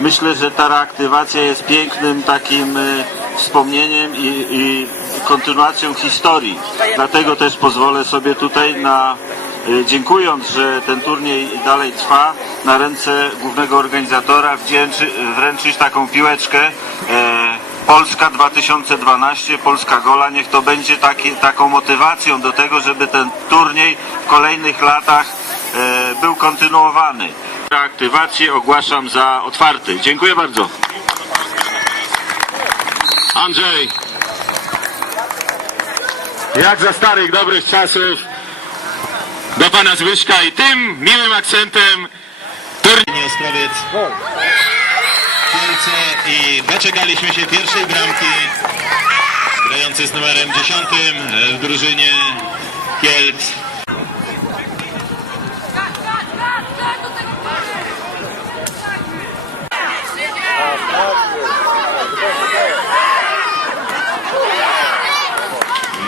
Myślę, że ta reaktywacja jest pięknym takim y, wspomnieniem i, i kontynuacją historii. Dlatego też pozwolę sobie tutaj na y, dziękując, że ten turniej dalej trwa, na ręce głównego organizatora wdzięczy, wręczyć taką piłeczkę e, Polska 2012, Polska Gola. Niech to będzie taki, taką motywacją do tego, żeby ten turniej w kolejnych latach e, był kontynuowany. Reaktywację ogłaszam za otwarty. Dziękuję bardzo. Andrzej. Jak za starych, dobrych czasów do pana Zbyszka i tym miłym akcentem turniej Ostrowiec. Kielce i doczekaliśmy się pierwszej bramki. Grający z numerem 10 w drużynie Kielc.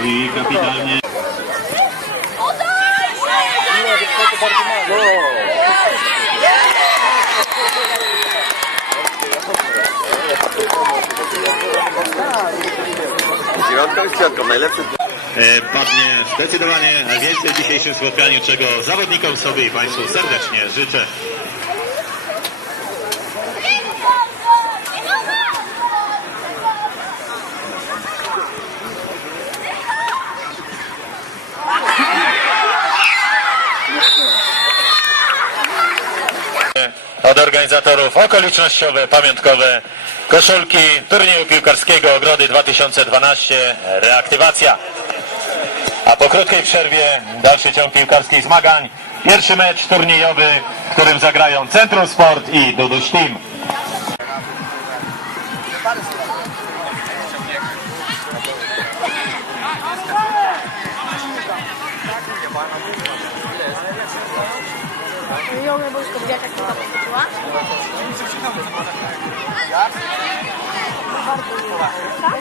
I kapitalnie Dziewiątka jest dziewiątką, najlepszy e, padnie zdecydowanie więcej w dzisiejszym spotkaniu, czego zawodnikom sobie i Państwu serdecznie życzę. Od organizatorów okolicznościowe, pamiątkowe koszulki turnieju piłkarskiego Ogrody 2012 reaktywacja. A po krótkiej przerwie dalszy ciąg piłkarskich zmagań. Pierwszy mecz turniejowy, w którym zagrają Centrum Sport i Duduś Team. Ją boisko widziałeś jak to tam skoczyła? Bardzo miło. Tak?